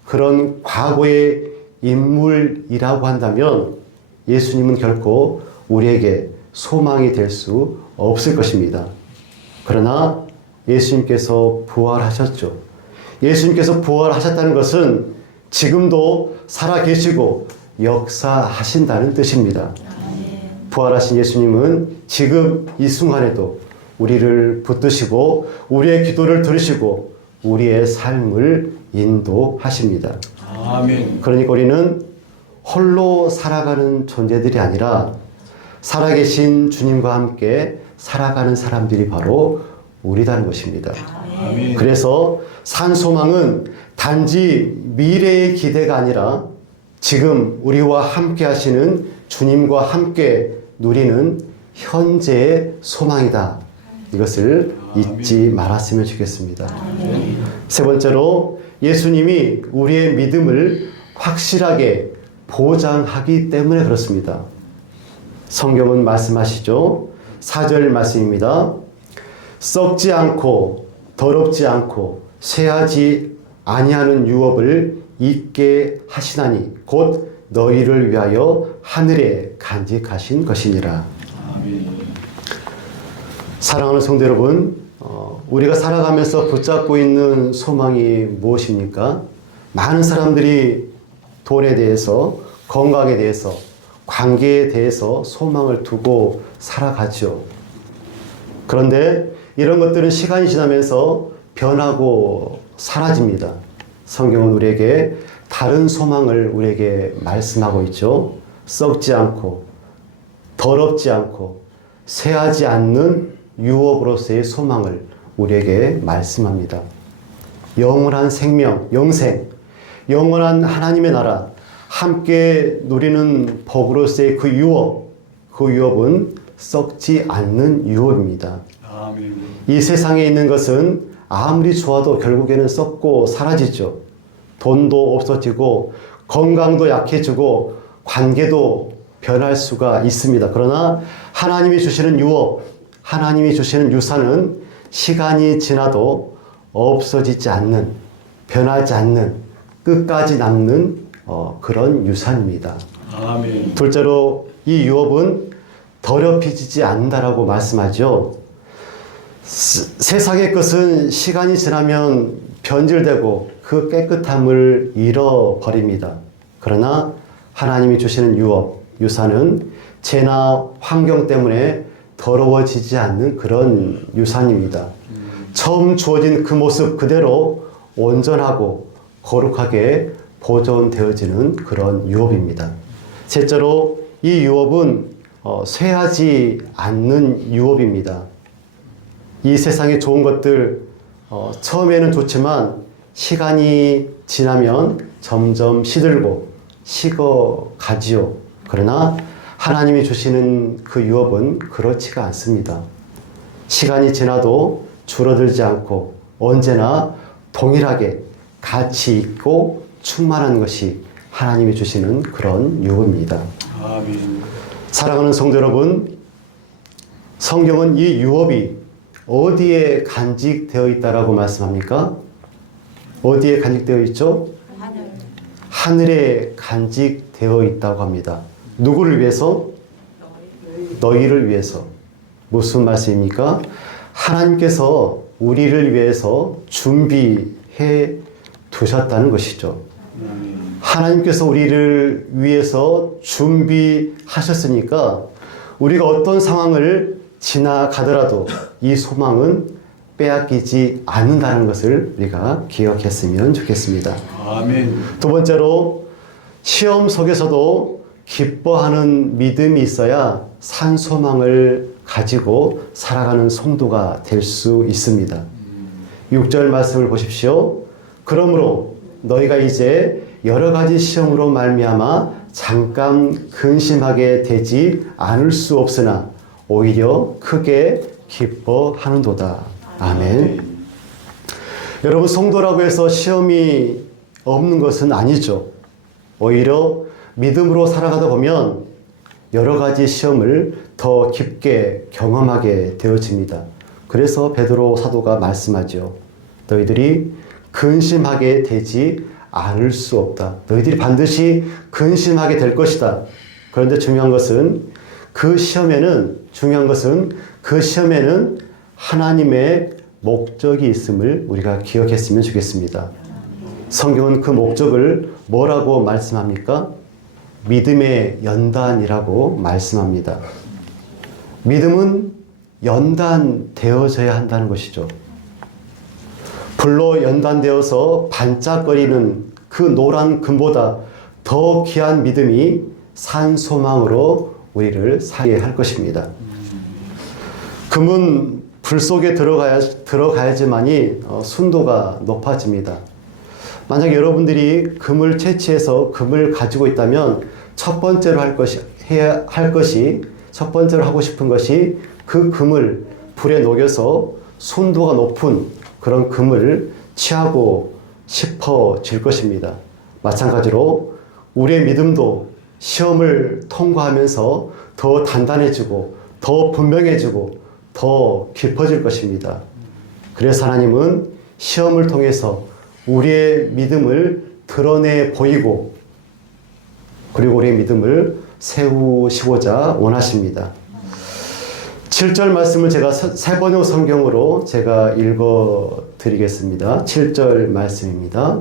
그런 과거의 인물이라고 한다면 예수님은 결코 우리에게 소망이 될 수 없을 것입니다. 그러나 예수님께서 부활하셨죠. 예수님께서 부활하셨다는 것은 지금도 살아계시고 역사하신다는 뜻입니다. 부활하신 예수님은 지금 이 순간에도 우리를 붙드시고 우리의 기도를 들으시고 우리의 삶을 인도하십니다. 아멘. 그러니까 우리는 홀로 살아가는 존재들이 아니라 살아계신 주님과 함께 살아가는 사람들이 바로 우리라는 것입니다. 아멘. 그래서 산소망은 단지 미래의 기대가 아니라 지금 우리와 함께 하시는 주님과 함께 누리는 현재의 소망이다. 이것을 잊지 말았으면 좋겠습니다. 세 번째로 예수님이 우리의 믿음을 확실하게 보장하기 때문에 그렇습니다. 성경은 말씀하시죠. 4절 말씀입니다. 썩지 않고 더럽지 않고 쇠하지 아니하는 유업을 입게 하시나니 곧 너희를 위하여 하늘에 간직하신 것이니라. 아멘. 사랑하는 성도 여러분, 우리가 살아가면서 붙잡고 있는 소망이 무엇입니까? 많은 사람들이 돈에 대해서, 건강에 대해서, 관계에 대해서 소망을 두고 살아가죠. 그런데 이런 것들은 시간이 지나면서 변하고 사라집니다. 성경은 우리에게 다른 소망을 우리에게 말씀하고 있죠. 썩지 않고 더럽지 않고 쇠하지 않는 유업으로서의 소망을 우리에게 말씀합니다. 영원한 생명, 영생, 영원한 하나님의 나라, 함께 누리는 복으로서의 그 유업은 썩지 않는 유업입니다. 아멘. 이 세상에 있는 것은 아무리 좋아도 결국에는 썩고 사라지죠. 돈도 없어지고 건강도 약해지고 관계도 변할 수가 있습니다. 그러나 하나님이 주시는 유업, 하나님이 주시는 유산은 시간이 지나도 없어지지 않는, 변하지 않는, 끝까지 남는 그런 유산입니다. 아멘. 둘째로 이 유업은 더럽혀지지 않는다라고 말씀하죠. 세상의 것은 시간이 지나면 변질되고 그 깨끗함을 잃어버립니다. 그러나 하나님이 주시는 유업, 유산은 재나 환경 때문에 더러워지지 않는 그런 유산입니다. 처음 주어진 그 모습 그대로 온전하고 거룩하게 보존되어지는 그런 유업입니다. 셋째로 이 유업은 쇠하지 않는 유업입니다. 이 세상의 좋은 것들 처음에는 좋지만 시간이 지나면 점점 시들고 식어가지요. 그러나 하나님이 주시는 그 유업은 그렇지가 않습니다. 시간이 지나도 줄어들지 않고 언제나 동일하게 가치 있고 충만한 것이 하나님이 주시는 그런 유업입니다. 아멘. 사랑하는 성도 여러분, 성경은 이 유업이 어디에 간직되어 있다라고 말씀합니까? 어디에 간직되어 있죠? 하늘에 간직되어 있다고 합니다. 누구를 위해서? 너희를 위해서. 무슨 말씀입니까? 하나님께서 우리를 위해서 준비해 두셨다는 것이죠. 하나님께서 우리를 위해서 준비하셨으니까 우리가 어떤 상황을 지나가더라도 이 소망은 빼앗기지 않는다는 것을 우리가 기억했으면 좋겠습니다. 아멘. 두 번째로 시험 속에서도 기뻐하는 믿음이 있어야 산소망을 가지고 살아가는 성도가 될 수 있습니다. 6절 말씀을 보십시오. 그러므로 너희가 이제 여러 가지 시험으로 말미암아 잠깐 근심하게 되지 않을 수 없으나 오히려 크게 기뻐하는도다. 아멘. 여러분, 성도라고 해서 시험이 없는 것은 아니죠. 오히려 믿음으로 살아가다 보면 여러 가지 시험을 더 깊게 경험하게 되어집니다. 그래서 베드로 사도가 말씀하죠. 너희들이 근심하게 되지 않을 수 없다. 너희들이 반드시 근심하게 될 것이다. 그런데 중요한 것은 그 시험에는 하나님의 목적이 있음을 우리가 기억했으면 좋겠습니다. 성경은 그 목적을 뭐라고 말씀합니까? 믿음의 연단이라고 말씀합니다. 믿음은 연단되어져야 한다는 것이죠. 불로 연단되어서 반짝거리는 그 노란 금보다 더 귀한 믿음이 산 소망으로 우리를 살게 할 것입니다. 금은 불 속에 들어가야지만이 순도가 높아집니다. 만약 여러분들이 금을 채취해서 금을 가지고 있다면 첫 번째로 첫 번째로 하고 싶은 것이 그 금을 불에 녹여서 순도가 높은 그런 금을 취하고 싶어질 것입니다. 마찬가지로 우리의 믿음도 시험을 통과하면서 더 단단해지고 더 분명해지고 더 깊어질 것입니다. 그래서 하나님은 시험을 통해서 우리의 믿음을 드러내 보이고 그리고 우리의 믿음을 세우시고자 원하십니다. 7절 말씀을 제가 세번역 성경으로 제가 읽어 드리겠습니다. 7절 말씀입니다.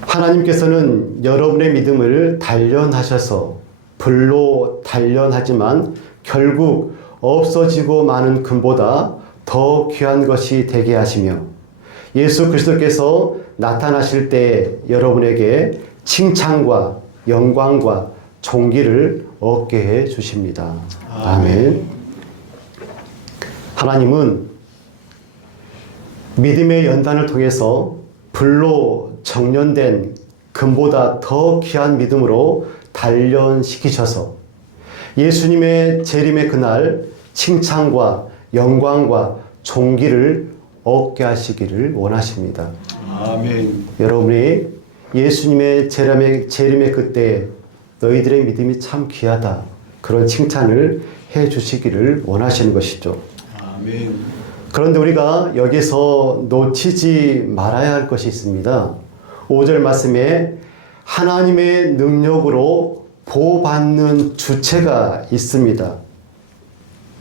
하나님께서는 여러분의 믿음을 단련하셔서 불로 단련하지만 결국 없어지고 마는 금보다 더 귀한 것이 되게 하시며 예수 그리스도께서 나타나실 때 여러분에게 칭찬과 영광과 존귀를 얻게 해 주십니다. 아멘. 하나님은 믿음의 연단을 통해서 불로 정련된 금보다 더 귀한 믿음으로 단련시키셔서 예수님의 재림의 그날 칭찬과 영광과 존귀를 얻게 하시기를 원하십니다. 아멘. 여러분이 예수님의 재림의 그때 너희들의 믿음이 참 귀하다 그런 칭찬을 해 주시기를 원하시는 것이죠. 아멘. 그런데 우리가 여기서 놓치지 말아야 할 것이 있습니다. 5절 말씀에 하나님의 능력으로 보호받는 주체가 있습니다.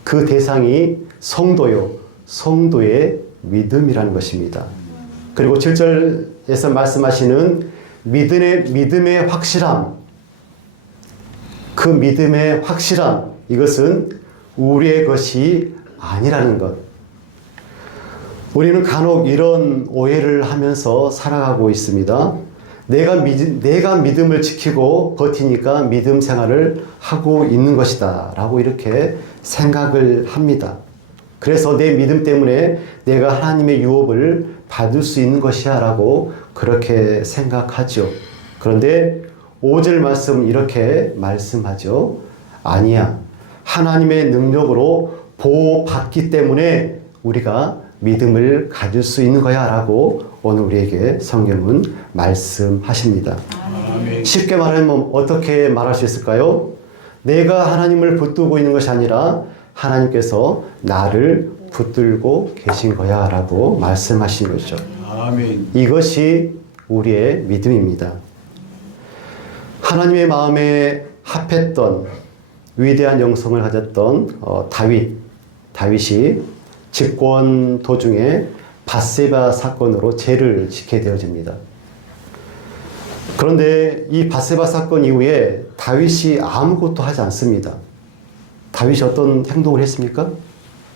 그 대상이 성도요, 성도의 믿음이라는 것입니다. 그리고 7절에서 말씀하시는 믿음의 확실함, 그 믿음의 확실함, 이것은 우리의 것이 아니라는 것. 우리는 간혹 이런 오해를 하면서 살아가고 있습니다. 내가 믿음을 지키고 버티니까 믿음 생활을 하고 있는 것이다 라고 이렇게 생각을 합니다. 그래서 내 믿음 때문에 내가 하나님의 유업을 받을 수 있는 것이야 라고 그렇게 생각하죠. 그런데 5절 말씀 이렇게 말씀하죠. 아니야. 하나님의 능력으로 보호받기 때문에 우리가 믿음을 가질 수 있는 거야 라고 오늘 우리에게 성경은 말씀하십니다. 아멘. 쉽게 말하면 어떻게 말할 수 있을까요? 내가 하나님을 붙들고 있는 것이 아니라 하나님께서 나를 붙들고 계신 거야 라고 말씀하신 것이죠. 아멘. 이것이 우리의 믿음입니다. 하나님의 마음에 합했던 위대한 영성을 가졌던 다윗이 집권 도중에 밧세바 사건으로 죄를 짓게 되어집니다. 그런데 이 밧세바 사건 이후에 다윗이 아무것도 하지 않습니다. 다윗이 어떤 행동을 했습니까?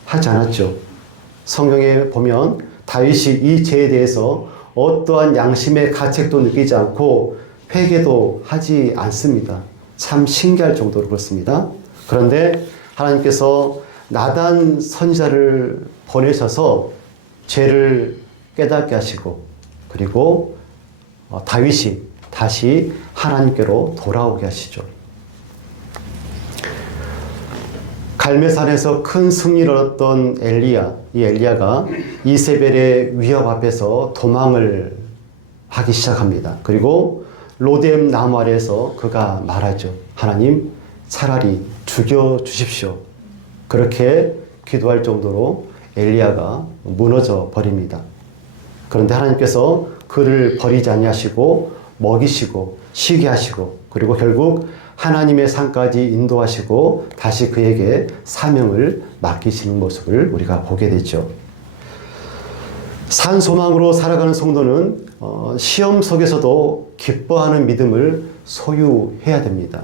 하지 않았죠. 성경에 보면 다윗이 이 죄에 대해서 어떠한 양심의 가책도 느끼지 않고 회개도 하지 않습니다. 참 신기할 정도로 그렇습니다. 그런데 하나님께서 나단 선지자를 보내셔서 죄를 깨닫게 하시고 그리고 다윗이 다시 하나님께로 돌아오게 하시죠. 갈멜산에서 큰 승리를 얻었던 이 엘리야가 이세벨의 위협 앞에서 도망을 하기 시작합니다. 그리고 로뎀 나무 아래에서 그가 말하죠. 하나님 차라리 죽여주십시오. 그렇게 기도할 정도로 엘리야가 무너져 버립니다. 그런데 하나님께서 그를 버리지 아니하시고 먹이시고 쉬게 하시고 그리고 결국 하나님의 산까지 인도하시고 다시 그에게 사명을 맡기시는 모습을 우리가 보게 되죠. 산소망으로 살아가는 성도는 시험 속에서도 기뻐하는 믿음을 소유해야 됩니다.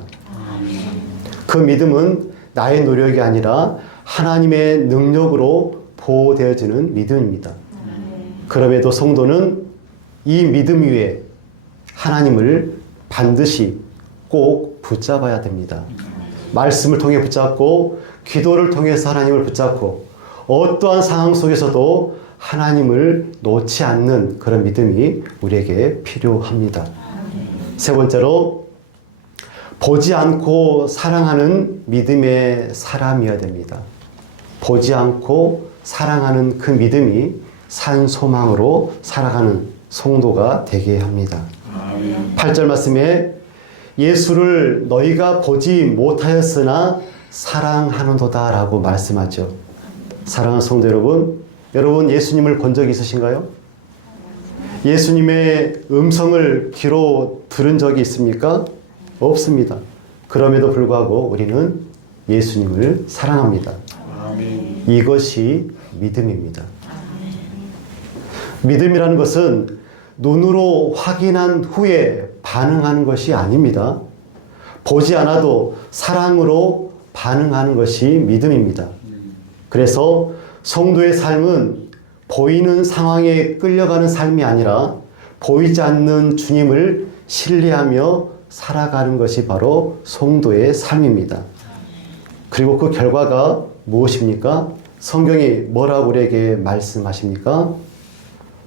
그 믿음은 나의 노력이 아니라 하나님의 능력으로 보호되어지는 믿음입니다. 그럼에도 성도는 이 믿음 위에 하나님을 반드시 꼭 붙잡아야 됩니다. 말씀을 통해 붙잡고 기도를 통해서 하나님을 붙잡고 어떠한 상황 속에서도 하나님을 놓지 않는 그런 믿음이 우리에게 필요합니다. 세 번째로 보지 않고 사랑하는 믿음의 사람이어야 됩니다. 보지 않고 사랑하는 그 믿음이 산 소망으로 살아가는 성도가 되게 합니다. 8절 말씀에 예수를 너희가 보지 못하였으나 사랑하는도다 라고 말씀하죠. 사랑하는 성도 여러분 예수님을 본 적이 있으신가요? 예수님의 음성을 귀로 들은 적이 있습니까? 없습니다. 그럼에도 불구하고 우리는 예수님을 사랑합니다. 이것이 믿음입니다. 믿음이라는 것은 눈으로 확인한 후에 반응하는 것이 아닙니다. 보지 않아도 사랑으로 반응하는 것이 믿음입니다. 그래서 성도의 삶은 보이는 상황에 끌려가는 삶이 아니라 보이지 않는 주님을 신뢰하며 살아가는 것이 바로 성도의 삶입니다. 그리고 그 결과가 무엇입니까? 성경이 뭐라고 우리에게 말씀하십니까?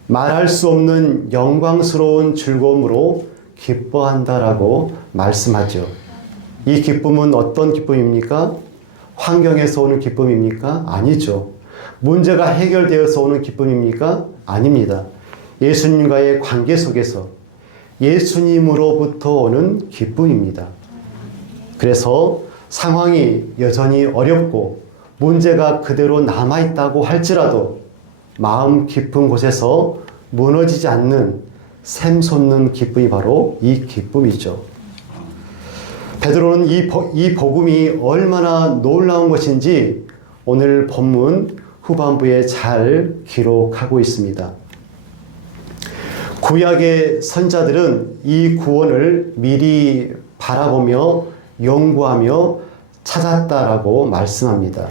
말할 수 없는 영광스러운 즐거움으로 기뻐한다라고 말씀하죠. 이 기쁨은 어떤 기쁨입니까? 환경에서 오는 기쁨입니까? 아니죠. 문제가 해결되어서 오는 기쁨입니까? 아닙니다. 예수님과의 관계 속에서 예수님으로부터 오는 기쁨입니다. 그래서 상황이 여전히 어렵고 문제가 그대로 남아있다고 할지라도 마음 깊은 곳에서 무너지지 않는 샘솟는 기쁨이 바로 이 기쁨이죠. 베드로는 이 복음이 얼마나 놀라운 것인지 오늘 본문 후반부에 잘 기록하고 있습니다. 구약의 선자들은 이 구원을 미리 바라보며 연구하며 찾았다라고 말씀합니다.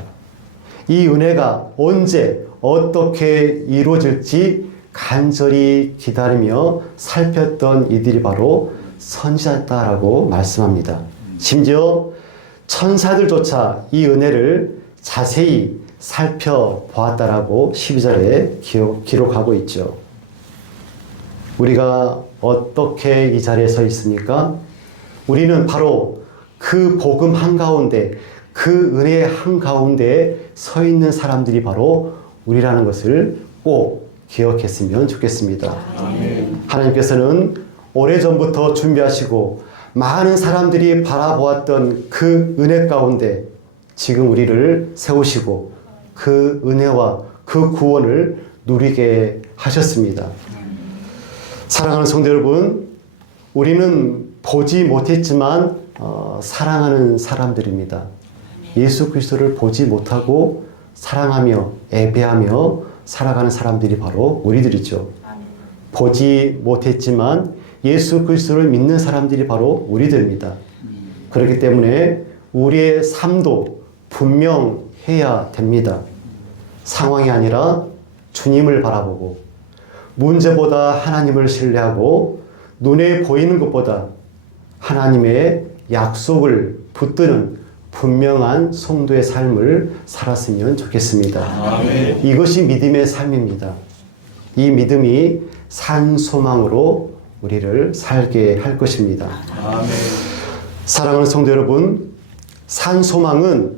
이 은혜가 언제 어떻게 이루어질지 간절히 기다리며 살폈던 이들이 바로 선지자였다라고 말씀합니다. 심지어 천사들조차 이 은혜를 자세히 살펴보았다라고 12절에 기록하고 있죠. 우리가 어떻게 이 자리에 서 있습니까? 우리는 바로 그 복음 한가운데, 그 은혜 한가운데에 서 있는 사람들이 바로 우리라는 것을 꼭 기억했으면 좋겠습니다. 아멘. 하나님께서는 오래전부터 준비하시고 많은 사람들이 바라보았던 그 은혜 가운데 지금 우리를 세우시고 그 은혜와 그 구원을 누리게 하셨습니다. 사랑하는 성도 여러분, 우리는 보지 못했지만 사랑하는 사람들입니다. 예수 그리스도를 보지 못하고 사랑하며 예배하며 살아가는 사람들이 바로 우리들이죠. 보지 못했지만 예수 그리스도를 믿는 사람들이 바로 우리들입니다. 그렇기 때문에 우리의 삶도 분명해야 됩니다. 상황이 아니라 주님을 바라보고 문제보다 하나님을 신뢰하고 눈에 보이는 것보다 하나님의 약속을 붙드는 분명한 성도의 삶을 살았으면 좋겠습니다. 아멘. 이것이 믿음의 삶입니다. 이 믿음이 산 소망으로 우리를 살게 할 것입니다. 아멘. 사랑하는 성도 여러분, 산 소망은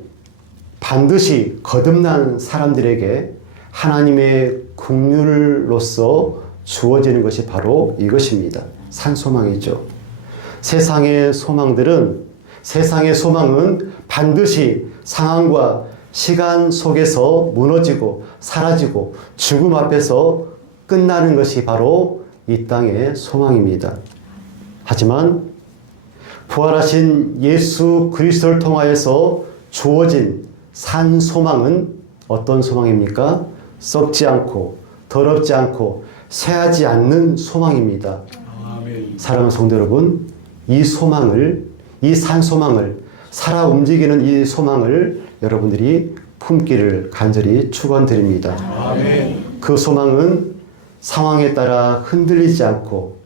반드시 거듭난 사람들에게 하나님의 긍휼로서 주어지는 것이 바로 이것입니다. 산 소망이죠. 세상의 소망은 반드시 상황과 시간 속에서 무너지고 사라지고 죽음 앞에서 끝나는 것이 바로 이 땅의 소망입니다. 하지만 부활하신 예수 그리스도를 통하여서 주어진 산 소망은 어떤 소망입니까? 썩지 않고 더럽지 않고 쇠하지 않는 소망입니다. 사랑하는 성도 여러분, 이 소망을, 이 산 소망을, 살아 움직이는 이 소망을 여러분들이 품기를 간절히 축원드립니다. 그 소망은 상황에 따라 흔들리지 않고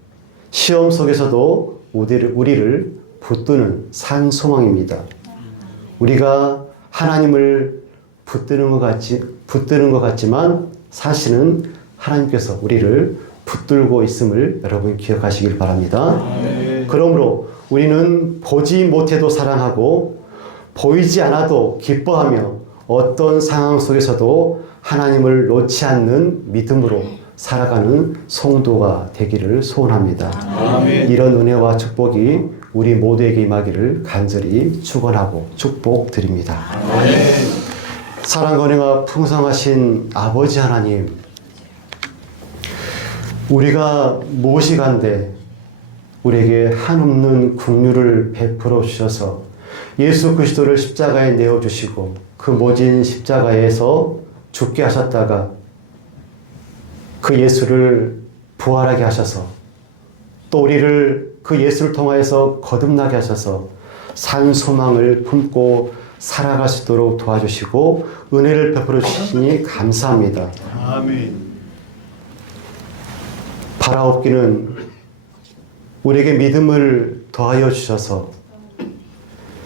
시험 속에서도 우리를 붙드는 산 소망입니다. 우리가 하나님을 붙드는 것 같지만 사실은 하나님께서 우리를 붙들고 있음을 여러분 기억하시길 바랍니다. 그러므로 우리는 보지 못해도 사랑하고 보이지 않아도 기뻐하며 어떤 상황 속에서도 하나님을 놓지 않는 믿음으로 살아가는 성도가 되기를 소원합니다. 이런 은혜와 축복이 우리 모두에게 임하기를 간절히 축원하고 축복드립니다. 사랑과 은혜가 풍성하신 아버지 하나님, 우리가 무엇이간데 우리에게 한없는 긍휼을 베풀어 주셔서 예수 그리스도를 십자가에 내어주시고 그 모진 십자가에서 죽게 하셨다가 그 예수를 부활하게 하셔서 또 우리를 그 예수를 통하여서 거듭나게 하셔서 산 소망을 품고 살아갈 수 있도록 도와주시고 은혜를 베풀어 주시니 감사합니다. 바라옵기는 우리에게 믿음을 더하여 주셔서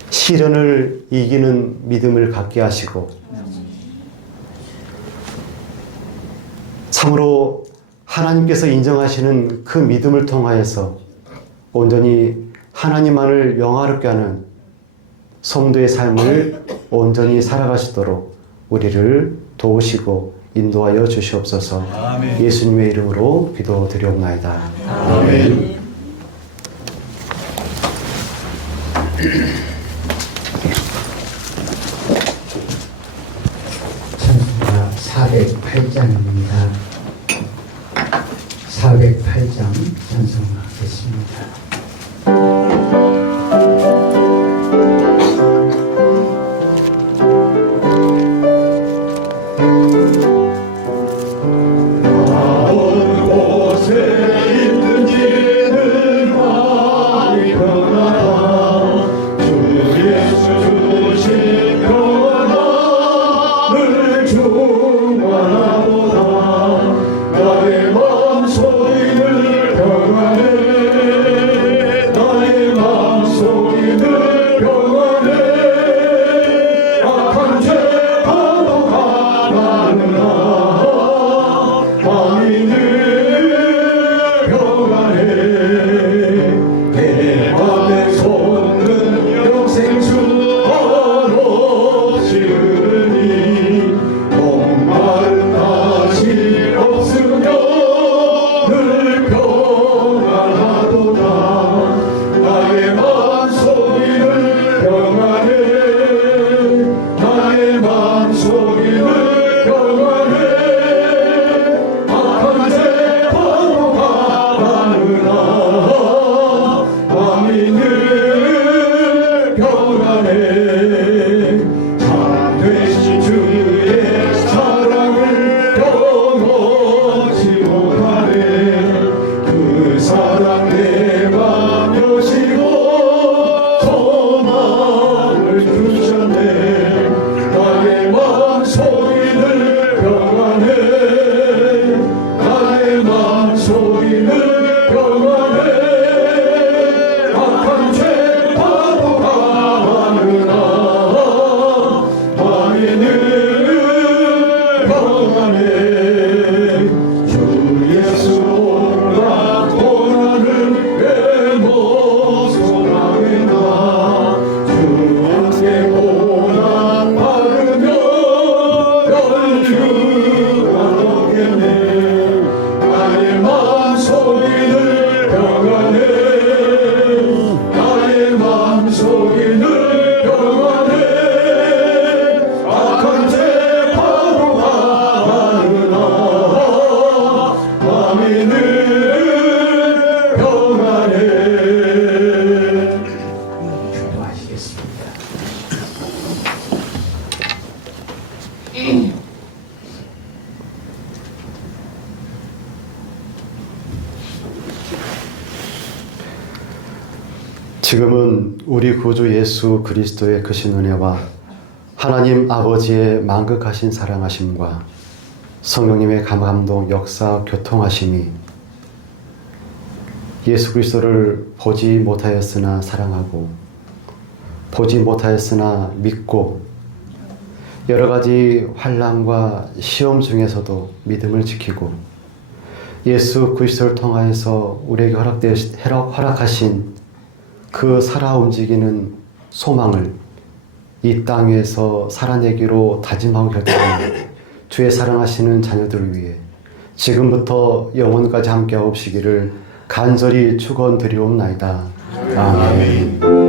시련을 이기는 믿음을 갖게 하시고 참으로 하나님께서 인정하시는 그 믿음을 통하여서 온전히 하나님만을 영화롭게 하는 성도의 삶을 온전히 살아가시도록 우리를 도우시고 인도하여 주시옵소서. 예수님의 이름으로 기도드리옵나이다. 아멘. 찬송가 408장입니다. 408장 찬송하겠습니다. 주 예수 오라 고난을 지금은 우리 구주 예수 그리스도의 크신 은혜와 하나님 아버지의 만극하신 사랑하심과 성령님의 감동 역사 교통하심이 예수 그리스도를 보지 못하였으나 사랑하고 보지 못하였으나 믿고 여러 가지 환난과 시험 중에서도 믿음을 지키고 예수 그리스도를 통하여서 우리에게 허락하신 그 살아 움직이는 소망을 이 땅에서 살아내기로 다짐하고 결정한 주의 사랑하시는 자녀들을 위해 지금부터 영원까지 함께하옵시기를 간절히 축원드리옵나이다. 아멘.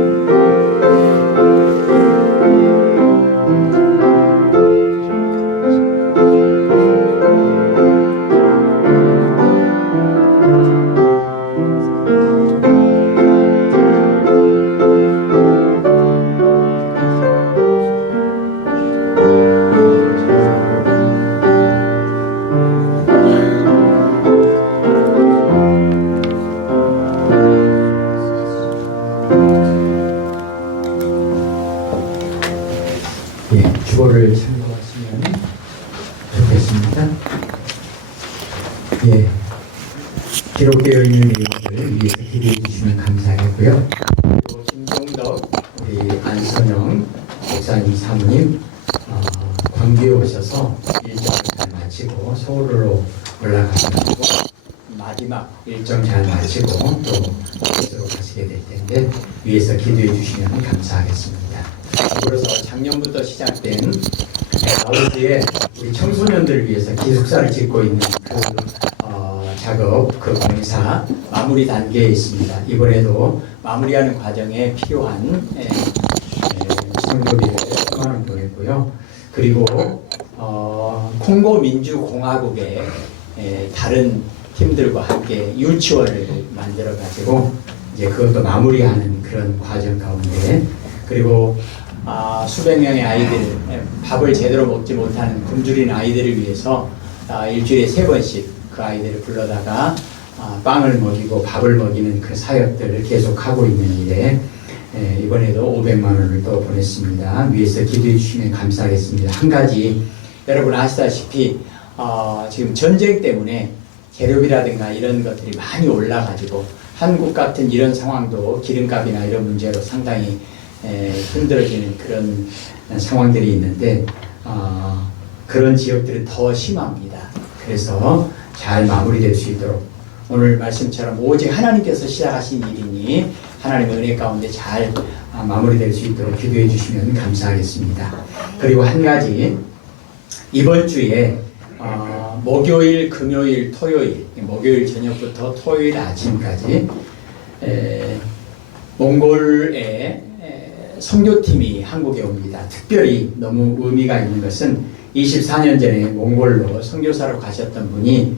주보를 참고하시면 좋겠습니다. 예, 기록되어 있는 일들을 위해서 기도해 주시면 감사하겠고요. 그리고 김종덕 우리 안선영 목사님 사모님 광주에 오셔서 일정을 잘 마치고 서울로 올라가시고 마지막 일정 잘 마치고 또 곳으로 가시게 될 텐데 위에서 기도해 주시면 감사하겠습니다. 그래서 작년부터 시작된 아버지의 우리 청소년들을 위해서 기숙사를 짓고 있는 그 작업, 그 공사 마무리 단계에 있습니다. 이번에도 마무리하는 과정에 필요한 성교비를 10만 원 보냈고요. 그리고 콩고 민주공화국의 다른 팀들과 함께 유치원을 만들어 가지고 이제 그것도 마무리하는 그런 과정 가운데 그리고 수백 명의 아이들 밥을 제대로 먹지 못하는 굶주린 아이들을 위해서 일주일에 3번씩 그 아이들을 불러다가 빵을 먹이고 밥을 먹이는 그 사역들을 계속하고 있는 일에 이번에도 500만 원을 또 보냈습니다. 위에서 기도해 주시면 감사하겠습니다. 한 가지 여러분 아시다시피 지금 전쟁 때문에 재료비라든가 이런 것들이 많이 올라가지고 한국 같은 이런 상황도 기름값이나 이런 문제로 상당히 힘들어지는 그런 상황들이 있는데 그런 지역들은 더 심합니다. 그래서 잘 마무리될 수 있도록 오늘 말씀처럼 오직 하나님께서 시작하신 일이니 하나님의 은혜 가운데 잘 마무리될 수 있도록 기도해 주시면 감사하겠습니다. 그리고 한 가지 이번 주에 목요일, 금요일, 토요일 목요일 저녁부터 토요일 아침까지 몽골에 선교팀이 한국에 옵니다. 특별히 너무 의미가 있는 것은 24년 전에 몽골로 선교사로 가셨던 분이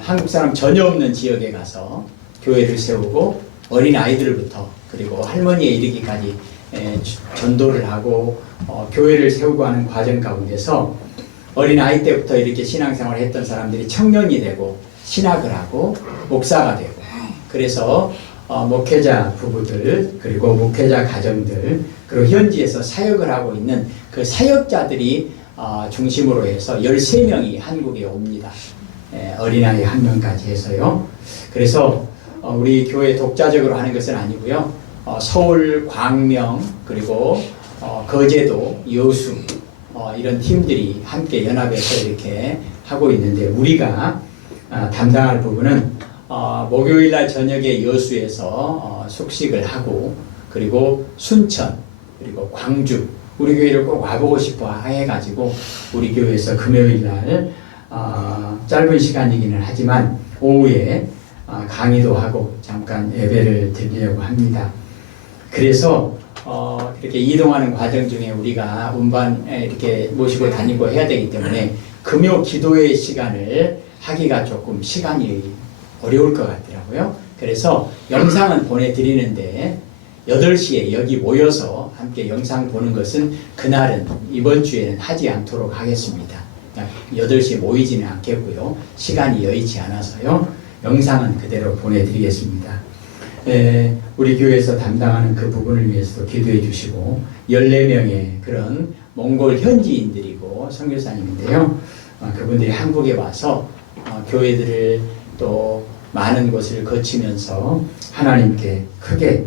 한국 사람 전혀 없는 지역에 가서 교회를 세우고 어린 아이들부터 그리고 할머니에 이르기까지 전도를 하고 교회를 세우고 하는 과정 가운데서 어린 아이 때부터 이렇게 신앙생활을 했던 사람들이 청년이 되고 신학을 하고 목사가 되고 그래서 목회자 부부들 그리고 목회자 가정들 그리고 현지에서 사역을 하고 있는 그 사역자들이 중심으로 해서 13명이 한국에 옵니다. 어린아이 1명까지 해서요. 그래서 우리 교회 독자적으로 하는 것은 아니고요. 서울, 광명 그리고 거제도, 여수 이런 팀들이 함께 연합해서 이렇게 하고 있는데 우리가 담당할 부분은 목요일날 저녁에 여수에서 숙식을 하고 그리고 순천 그리고 광주 우리 교회를 꼭 와보고 싶어 해가지고 우리 교회에서 금요일날 짧은 시간이기는 하지만 오후에 강의도 하고 잠깐 예배를 드리려고 합니다. 그래서 이렇게 이동하는 과정 중에 우리가 운반 이렇게 모시고 다니고 해야 되기 때문에 금요 기도의 시간을 하기가 조금 시간이 어려울 것 같더라고요. 그래서 영상은 보내드리는데 8시에 여기 모여서 함께 영상 보는 것은 그날은 이번 주에는 하지 않도록 하겠습니다. 8시에 모이지는 않겠고요. 시간이 여의치 않아서요. 영상은 그대로 보내드리겠습니다. 우리 교회에서 담당하는 그 부분을 위해서도 기도해 주시고 14명의 그런 몽골 현지인들이고 선교사님인데요. 그분들이 한국에 와서 교회들을 또 많은 곳을 거치면서 하나님께 크게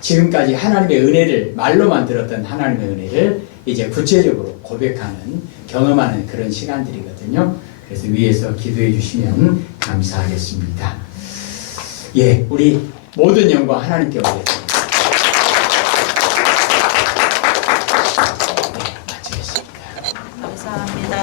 지금까지 하나님의 은혜를 말로만 들었던 하나님의 은혜를 이제 구체적으로 고백하는 경험하는 그런 시간들이거든요. 그래서 위에서 기도해 주시면 감사하겠습니다. 예, 우리 모든 영광 하나님께 올리겠습니다. 네, 마치겠습니다. 감사합니다.